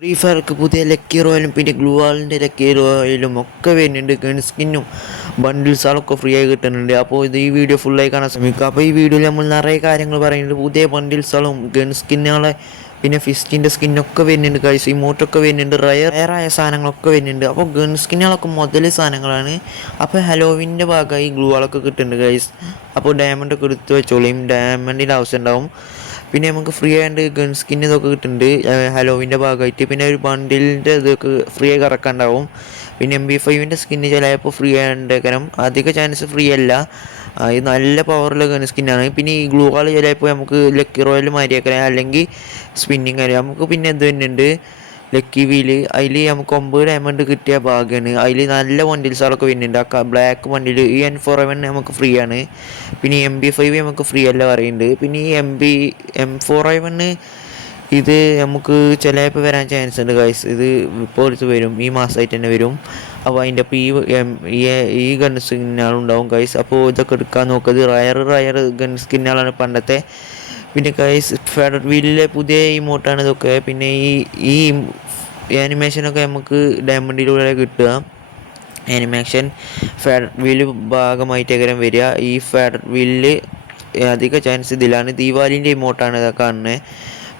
Free ഫയർക്ക് പുതിയ lucky റോയലും പിന്നെ glue വാളിൻ്റെ lucky റോയലും ഒക്കെ വരുന്നുണ്ട്. ഗൺ സ്കിന്നും ബണ്ടിൽസുകളൊക്കെ ഫ്രീ ആയി കിട്ടുന്നുണ്ട്. അപ്പോൾ ഇത് ഈ വീഡിയോ ഫുള്ളായി കാണാൻ ശ്രമിക്കുക. അപ്പോൾ ഈ വീഡിയോയിൽ നമ്മൾ നിറയെ കാര്യങ്ങൾ പറയുന്നുണ്ട്. പുതിയ ബണ്ടിൽസുകളും ഗൺ സ്കിന്നുകളെ പിന്നെ ഫിസ്റ്റിൻ്റെ സ്കിന്നൊക്കെ വരുന്നുണ്ട്. ഗൈസ് ഇമോട്ടൊക്കെ വരുന്നുണ്ട്. റയറായ സാധനങ്ങളൊക്കെ വരുന്നുണ്ട്. അപ്പോൾ ഗൺ സ്കിന്നുകളൊക്കെ മുതൽ സാധനങ്ങളാണ്. അപ്പോൾ ഹലോവിൻ്റെ ഭാഗമായി ഗ്ലൂ വാളൊക്കെ കിട്ടുന്നുണ്ട് ഗൈസ്. അപ്പോൾ ഡയമണ്ടൊക്കെ എടുത്ത് വെച്ചോളിയും, ഡയമണ്ടിൻ്റെ ആവശ്യം ഉണ്ടാവും. പിന്നെ നമുക്ക് ഫ്രീ ആയിട്ട് ഗൺ സ്കിൻ ഇതൊക്കെ കിട്ടുന്നുണ്ട് ഹലോവിൻ്റെ ഭാഗമായിട്ട്. പിന്നെ ഒരു ബണ്ടിലിൻ്റെ ഇതൊക്കെ ഫ്രീ ആയി കറക്കാണ്ടാവും. പിന്നെ MP5 സ്കിന്ന് ചിലപ്പോൾ ഫ്രീ ആയിട്ടേക്കാരം, അധിക ചാൻസ് ഫ്രീ അല്ല. ഇത് നല്ല പവറുള്ള ഗൺ സ്കിന്നാണ്. പിന്നെ ഈ ഗ്ലൂ വാൾ ചിലപ്പോൾ നമുക്ക് ലക്കി റോയൽ മാരിയാക്കാം, അല്ലെങ്കിൽ സ്പിന്നിങ് ആയിരിക്കും. നമുക്ക് പിന്നെ ഇത് തന്നെയുണ്ട് ലക്കി വീല്. അതിൽ നമുക്ക് 9 ഡയമണ്ട് കിട്ടിയ ഭാഗ്യമാണ്. അതിൽ നല്ല ബണ്ടിൽസുകളൊക്കെ വരുന്നുണ്ട്. ബ്ലാക്ക് ബണ്ടിൽ ഈ M4A1 നമുക്ക് ഫ്രീ ആണ്. പിന്നെ MP5 നമുക്ക് ഫ്രീ അല്ല പറയുന്നുണ്ട്. പിന്നെ ഈ M4A1 ഇത് നമുക്ക് ചിലപ്പോൾ വരാൻ ചാൻസ് ഉണ്ട് ഗൈസ്. ഇത് ഇപ്പോൾ അടുത്ത് വരും, ഈ മാസമായിട്ട് തന്നെ വരും. അപ്പോൾ അതിൻ്റെ അപ്പോൾ ഈ ഗൺ സ്കിന്നുകളുണ്ടാവും ഗൈസ്. അപ്പോൾ ഇതൊക്കെ എടുക്കാൻ നോക്കുന്നത് റയർ ഗൺ സ്കിന്നുകളാണ് പണ്ടത്തെ. പിന്നെ ഗൈസ് ഫെഡർ വീലിലെ പുതിയ ഇമോട്ടാണ് ഇതൊക്കെ. പിന്നെ ഈ ആനിമേഷനൊക്കെ നമുക്ക് ഡയമണ്ടിലൂടെ കിട്ടുക. ആനിമേഷൻ ഫെഡർ വീല് ഭാഗമായിട്ടേക്കരം വരിക. ഈ ഫെഡർ വീലിൽ അധിക ചാൻസ് ഇതിലാണ്. ദീപാവലിൻ്റെ ഇമോട്ടാണ് ഇതൊക്കെ കാണുന്നത്.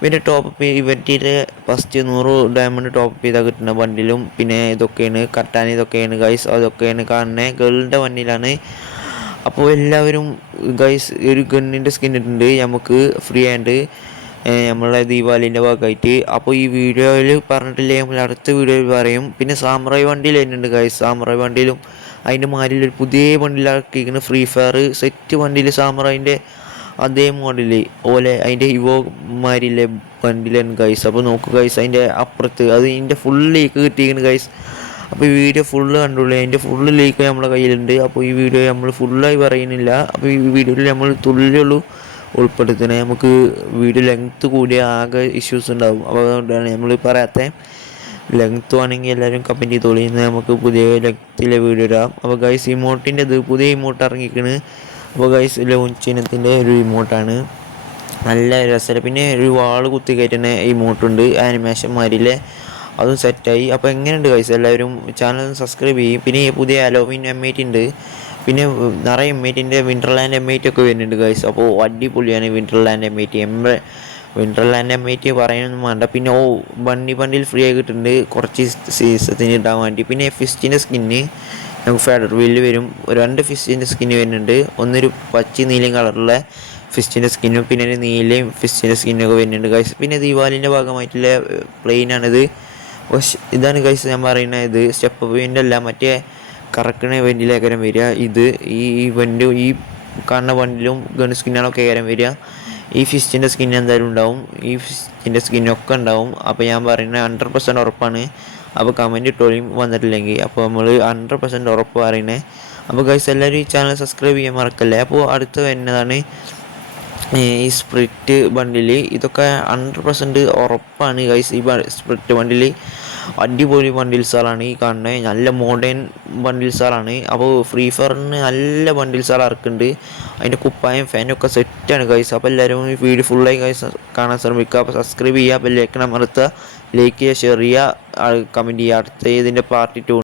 പിന്നെ ടോപ്പ് ഇവറ്റിൻ്റെ ഫസ്റ്റ് 100 ഡയമണ്ട് ടോപ്പ് ചെയ്താൽ കിട്ടുന്ന ബണ്ടിലും പിന്നെ ഇതൊക്കെയാണ് കട്ടാൻ, ഇതൊക്കെയാണ് ഗൈസ്, അതൊക്കെയാണ് കാണുന്നത്. ഗേളിൻ്റെ ബണ്ടിലാണ്. അപ്പോൾ എല്ലാവരും ഗൈസ് ഒരു ഗണ്ണിൻ്റെ സ്കിൻ ഇട്ടുണ്ട് നമുക്ക് ഫ്രീ ആയിട്ട് നമ്മളെ ദീപാവലിൻ്റെ ഭാഗമായിട്ട്. അപ്പോൾ ഈ വീഡിയോയിൽ പറഞ്ഞിട്ടില്ലേ, നമ്മൾ അടുത്ത വീഡിയോയിൽ പറയും. പിന്നെ സാമ്രായി വണ്ടിയിൽ വരുന്നുണ്ട് ഗൈസ്. സാമ്രായി വണ്ടിയിലും അതിൻ്റെ മാരിലൊരു പുതിയ ബണ്ടിലാക്കിയിരിക്കുന്നത് ഫ്രീ ഫയർ സെറ്റ് വണ്ടിയിൽ സാമ്രായിൻ്റെ അതേ മോഡൽ ഓലെ അതിൻ്റെ ഇവോമാരിലെ ബണ്ടിലാണ് ഗൈസ്. അപ്പോൾ നോക്കുക ഗൈസ്, അതിൻ്റെ അപ്പുറത്ത് അത് ഇതിൻ്റെ ഫുൾ ലീക്ക് കിട്ടിയിരിക്കുന്നു ഗൈസ്. അപ്പോൾ ഈ വീഡിയോ ഫുള്ള് കണ്ടുള്ളൂ, അതിൻ്റെ ഫുള്ള് ലീക്ക് നമ്മളെ കയ്യിലുണ്ട്. അപ്പോൾ ഈ വീഡിയോ നമ്മൾ ഫുള്ളായി പറയുന്നില്ല. അപ്പോൾ ഈ വീഡിയോയിൽ നമ്മൾ തുള്ളിയുള്ളൂ ഉൾപ്പെടുത്തുന്നത്. നമുക്ക് വീഡിയോ ലെങ്ത്ത് കൂടിയ ആകെ ഇഷ്യൂസ് ഉണ്ടാകും. അപ്പോൾ അതുകൊണ്ടാണ് നമ്മൾ പറയാത്ത. ലെങ്ത്ത് ആണെങ്കിൽ എല്ലാവരും കമൻറ്റ് ചെയ്തോളി, നമുക്ക് പുതിയ ലെങ്ത്തിലെ വീഡിയോ ഇടാം. അപ്പോൾ ഗൈസ് ഇമോട്ടിൻ്റെ ഇത് പുതിയ ഇമോട്ട് ഇറങ്ങിക്കണ്. അപ്പോൾ ഗൈസ് ലോഞ്ചിനത്തിൻ്റെ ഒരു ഇമോട്ടാണ്, നല്ല രസമാണ്. പിന്നെ ഒരു വാൾ കുത്തി കയറ്റുന്ന ഇമോട്ടുണ്ട് ആനിമേഷന്മാരിലെ, അതും സെറ്റായി. അപ്പോൾ എങ്ങനെയുണ്ട് ഗൈസ്, എല്ലാവരും ചാനൽ സബ്സ്ക്രൈബ് ചെയ്യും. പിന്നെ പുതിയ ഹലോവിൻ M8 ഉണ്ട്. പിന്നെ നിറയെ M8ൻ്റെ വിൻ്റർലാൻഡ് M8 ഒക്കെ വരുന്നുണ്ട് ഗൈസ്. അപ്പോൾ അടിപൊളിയാണ് വിൻ്റർലാൻഡ് M8. വിൻ്റർലാൻഡ് M8 പറയാനൊന്നും വേണ്ട. പിന്നെ ബണ്ടിൽ ഫ്രീ ആയി കിട്ടുന്നുണ്ട് കുറച്ച് സീസത്തിന് ഇടാൻ വേണ്ടി. പിന്നെ ഫിസ്റ്റിൻ്റെ സ്കിന്ന് നമുക്ക് ഫെഡർ വീലിൽ വരും. 2 ഫിസ്റ്റിൻ്റെ സ്കിന്ന് വരുന്നുണ്ട്. ഒന്നൊരു പച്ച നീലയും കളറുള്ള ഫിസ്റ്റിൻ്റെ സ്കിന്നും പിന്നെ ഒരു നീലയും ഫിസ്റ്റിൻ്റെ സ്കിന്നൊക്കെ വരുന്നുണ്ട് ഗൈസ്. പിന്നെ ദീപാവലിൻ്റെ ഭാഗമായിട്ടുള്ള പ്ലെയിനാണിത്. ഇതാണ് ഗൈസ് ഞാൻ പറയുന്നത്. ഇത് സ്റ്റെപ്പ് ഇവൻ്റ് അല്ല, മറ്റേ കറക്കണ ഇവൻറ്റിലേക്കരം വരിക. ഇത് ഈ ഇവൻ്റ് ഈ കാണുന്ന വണ്ടിലും ഗൺ സ്കിന്നുകളൊക്കെ കയറാൻ വരിക. ഈ ഫിസ്റ്റിൻ്റെ സ്കിൻ എന്തായാലും ഉണ്ടാവും, ഈ ഫിസ്റ്റിൻ്റെ സ്കിന്നൊക്കെ ഉണ്ടാവും. അപ്പോൾ ഞാൻ പറയുന്നത് 100% ഉറപ്പാണ്. അപ്പോൾ കമൻറ്റ് ഇട്ടോളിയും വന്നിട്ടില്ലെങ്കിൽ. അപ്പോൾ നമ്മൾ 100% ഉറപ്പ് പറയുന്നത്. അപ്പോൾ ഗൈസ് എല്ലാവരും ഈ ചാനൽ സബ്സ്ക്രൈബ് ചെയ്യാൻ മറക്കല്ലേ. അപ്പോൾ അടുത്ത് വരുന്നതാണ് ഈ സ്പ്രിറ്റ് ബണ്ടിൽ. ഇതൊക്കെ 100% ഉറപ്പാണ് ഗൈസ്. ഈ സ്പ്രിറ്റ് ബണ്ടിൽ അടിപൊളി ബണ്ടിൽസുകളാണ് ഈ കാണുന്നത്, നല്ല മോഡേൺ ബണ്ടിൽസുകളാണ്. അപ്പോൾ ഫ്രീ ഫയറിന് നല്ല ബണ്ടിൽസുകൾ ഇറക്കുന്നുണ്ട്. അതിൻ്റെ കുപ്പായം ഫാനൊക്കെ സെറ്റാണ് ഗൈസ്. അപ്പോൾ എല്ലാവരും ഈ വീഡിയോ ഫുള്ളായി ഗൈസ് കാണാൻ ശ്രമിക്കുക. അപ്പോൾ സബ്സ്ക്രൈബ് ചെയ്യുക, അപ്പോൾ ലൈക്ക് അമർത്തുക, ലൈക്ക് ചെയ്യുക, ഷെയർ ചെയ്യുക, കമൻറ്റ് ചെയ്യുക. അടുത്ത ഇതിൻ്റെ പാർട്ട് 2